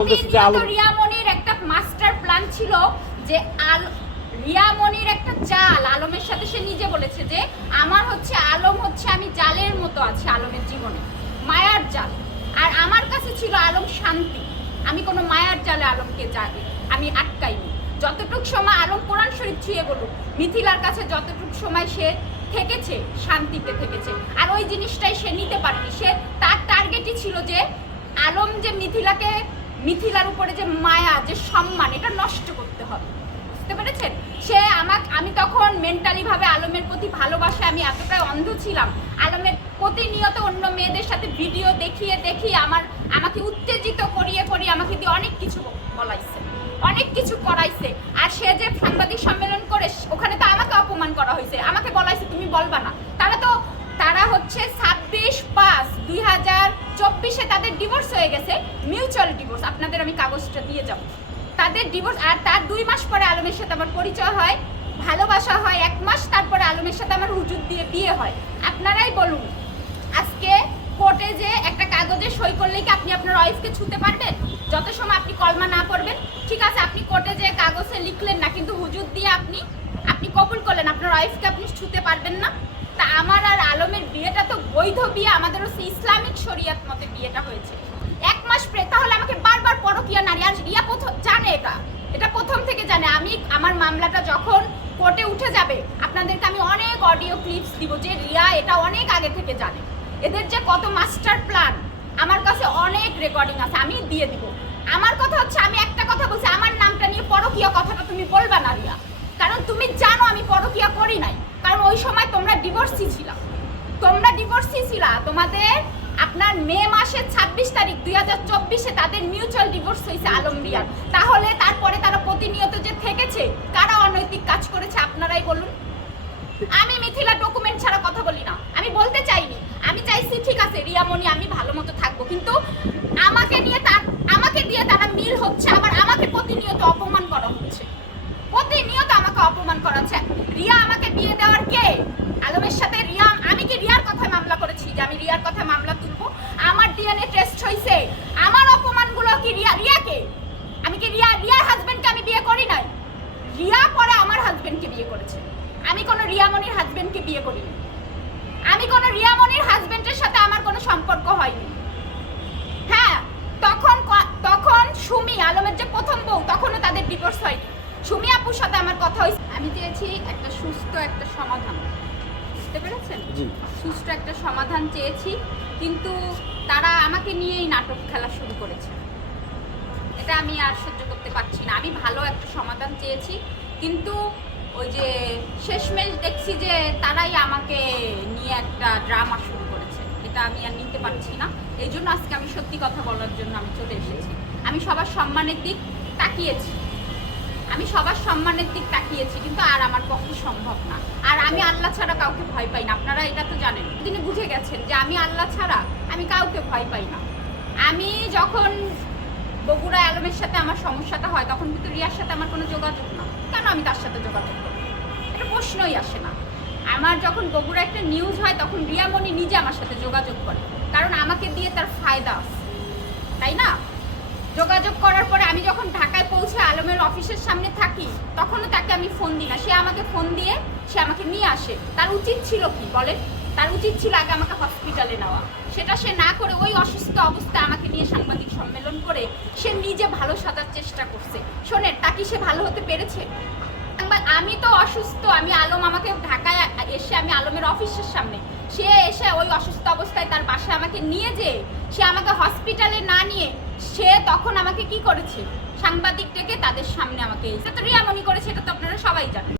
রিয়ামনির একটা master plan ছিল যে আল রিয়ামনির একটা জাল আলমের সাথে সে নিজে বলেছে যে আমার হচ্ছে আলম হচ্ছে আমি জালের মতো আছে আলমের জীবনে মায়ার জাল। আর আমার কাছে ছিল আলম শান্তি। আমি কোনো মায়ার জালে আলমকে জাগে আমি আটকাইনি। যতটুক সময় আলম কোরআন শরীফ ছুঁয়ে বলুক মিথিলার কাছে যতটুক সময় সে থেকেছে শান্তিতে থেকেছে। আর ওই জিনিসটাই সে নিতে পারেনি। সে তার টার্গেটই ছিল যে আলম যে মিথিলাকে মিথিলার উপরে যে মায়া, যে সম্মান, এটা নষ্ট করতে হবে। বুঝতে পেরেছেন? সে আমাকে, আমি তখন মেন্টালি ভাবে আলমের প্রতি ভালোবাসে আমি এতটাই অন্ধ ছিলাম। আলমের প্রতিনিয়ত অন্য মেয়েদের সাথে ভিডিও দেখিয়ে দেখিয়ে আমার, আমাকে উত্তেজিত করিয়ে করিয়ে আমাকে দিয়ে অনেক কিছু বলাইছে। অনেক কিছু করাইছে। আর সে যে সাংবাদিক সম্মেলন করে, ওখানে তো আমাকে অপমান করা হয়েছে। আমাকে বলাইছে, তুমি বলবা না। তারা তো, তারা হচ্ছে ছাব্বিশ পাঁচ দুই হাজার চব্বিশে তাদের ডিভোর্স হয়ে গেছে মিউচুয়াল ডিভোর্স আপনাদের আমি কাগজটা দিয়ে যাব। তাদের ডিভোর্স আর তার দুই মাস পরে আলমের সাথে আমার পরিচয় হয়, ভালোবাসা হয়, এক মাস তারপরে আলমের সাথে আমার হুজুর দিয়ে বিয়ে হয়। আপনারাই বলুন, আজকে কোর্টে যে একটা কাগজে সই করলেই কি আপনি আপনার ওয়াইফকে ছুতে পারবেন? যত সময় আপনি কলমা না করবেন, ঠিক আছে, আপনি কোর্টে যে কাগজে লিখলেন না, কিন্তু হুজুর দিয়ে আপনি আপনি কবুল করলেন, আপনার ওয়াইফকে আপনি ছুতে পারবেন না? আমার আর আলমের বিয়েটা তো বৈধ বিয়ে আমাদের হচ্ছে ইসলামিক শরিয়াত মতে বিয়েটা হয়েছে। এক মাস প্রে, তাহলে আমাকে বারবার পরকিয়া নারী আর রিয়া প্রথম জানে এটা? এটা প্রথম থেকে জানে। আমি, আমার মামলাটা যখন কোর্টে উঠে যাবে, আপনাদেরকে আমি অনেক অডিও ক্লিপস দিব যে রিয়া এটা অনেক আগে থেকে জানে। এদের যে কত মাস্টার প্ল্যান, আমার কাছে অনেক রেকর্ডিং আছে, আমি দিয়ে দিব। আমার কথা হচ্ছে, আমি একটা কথা বলছি, আমার নামটা নিয়ে পরকিয়া কথাটা তুমি বলবা না রিয়া। কারণ তুমি জানো আমি পরকিয়া করি নাই। ওই সময় তোমরা ডিভোর্সই ছিলা। তোমরা ডিভোর্সই ছিলা, তোমাদের আপনার মে মাসের ছাব্বিশ তারিখ দুই হাজার চব্বিশে তাদের মিউচুয়াল ডিভোর্স হয়েছে আলম রিয়ার তাহলে তারপরে তারা প্রতিনিয়ত যে থেকেছে, কারা অনৈতিক কাজ করেছে আপনারাই বলুন। আমি মিথিলা ডকুমেন্ট ছাড়া কথা বলি না। আমি বলতে চাইনি। আমি চাইছি ঠিক আছে, রিয়ামণি, আমি ভালো মতো থাকব। কিন্তু আমাকে নিয়ে তার, আমাকে দিয়ে তারা মিল হচ্ছে, আবার আমাকে প্রতিনিয়ত অপমান করা হচ্ছে। প্রতিনিয়ত আমাকে অপমান করা হচ্ছে রিয়া আমাকে বিয়ে দেওয়ার কে? আলমের সাথে রিয়া, আমি কি রিয়ার কথায় মামলা করেছি যে আমি রিয়ার কথায় মামলা তুলবো? আমার ডিএনএ টেস্ট হয়েছে আমার অপমানগুলো কি রিয়া, রিয়াকে? আমি কি রিয়া, রিয়ার হাজবেন্ডকে আমি বিয়ে করি নাই? রিয়া পরে আমার হাজবেন্ডকে বিয়ে করেছে। আমি কোনো রিয়ামনির হাজবেন্ডকে বিয়ে করিনি আমি কোনো রিয়ামনির হাজবেন্ডের সাথে আমার কোনো সম্পর্ক হয়নি। হ্যাঁ তখন তখন সুমি, আলমের যে প্রথম বউ, তখনও তাদের ডিভোর্স হয়নি। সুমি আপুর সাথে আমার কথা হয়েছে আমি চেয়েছি একটা সুস্থ একটা সমাধান। বুঝতে পেরেছেন? সুষ্ঠু একটা সমাধান চেয়েছি কিন্তু তারা আমাকে নিয়েই নাটক খেলা শুরু করেছে। এটা আমি আর সহ্য করতে পারছি না। আমি ভালো একটা সমাধান চেয়েছি কিন্তু ওই যে শেষমেশ দেখছি যে তারাই আমাকে নিয়ে একটা ড্রামা শুরু করেছে। এটা আমি আর নিতে পারছি না। এই জন্য আজকে আমি সত্যি কথা বলার জন্য আমি চলে এসেছি। আমি সবার সম্মানের দিক তাকিয়েছি। আমি সবার সম্মানের দিক তাকিয়েছি, কিন্তু আর আমার পক্ষে সম্ভব না। আর আমি আল্লাহ ছাড়া কাউকে ভয় পাই না। আপনারা এটা তো জানেন। তিনি বুঝে গেছেন যে আমি আল্লাহ ছাড়া আমি কাউকে ভয় পাই না। আমি যখন বগুড়া আলমের সাথে আমার সমস্যাটা হয়, তখন কিন্তু রিয়ার সাথে আমার কোনো যোগাযোগ না। কেন আমি তার সাথে যোগাযোগ করি? এটা প্রশ্নই আসে না। আমার যখন বগুড়া একটা নিউজ হয়, তখন রিয়ামণি নিজে আমার সাথে যোগাযোগ করে। কারণ আমাকে দিয়ে তার ফায়দা তাই না? যোগাযোগ করার পরে আমি যখন ঢাকায় পৌঁছে আলমের অফিসের সামনে থাকি, তখনও তাকে আমি ফোন দিই না। সে আমাকে ফোন দিয়ে সে আমাকে নিয়ে আসে। তার উচিত ছিল কি বলেন? তার উচিত ছিল আগে আমাকে হসপিটালে নেওয়া। সেটা সে না করে ওই অসুস্থ অবস্থায় আমাকে নিয়ে সাংবাদিক সম্মেলন করে সে নিজে ভালো সাজার চেষ্টা করছে। শোনেন, তা কি সে ভালো হতে পেরেছে? আমি তো অসুস্থ, আমি আলম আমাকে ঢাকায় এসে আমি আলমের অফিসের সামনে। সে এসে ওই অসুস্থ অবস্থায় তার বাসায় আমাকে নিয়ে যেয়ে সে আমাকে হসপিটালে না নিয়ে সে তখন আমাকে কি করেছে? সাংবাদিকটাকে তাদের সামনে আমাকে এসে তো রিয়ামনি করেছে, এটা তো আপনারা সবাই জানেন।